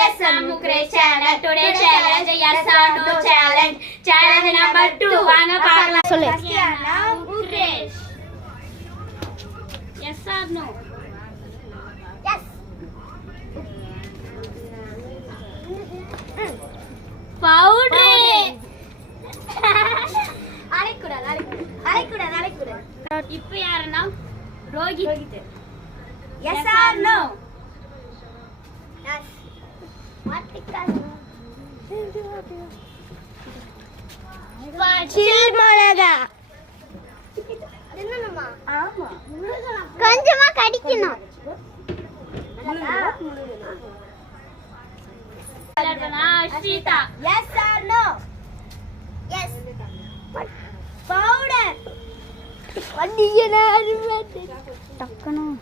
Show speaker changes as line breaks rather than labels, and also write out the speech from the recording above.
yes no great challenge. Today challenge yes or no challenge. Challenge number two. வாங்க பார்க்கலாம்.
சொல்லு.
Mukesh. Yes or no? Powder.
அரைக்கூடாது அரைக்கூடாது அரைக்கூடாது அரைக்கூடாது
இப்ப யாருன்னா ரோஹித்
எஸ் ஆர் நோ மிளகா கொஞ்சமா கடிக்கணும். Yes or no yes powder like பண்ணுங்க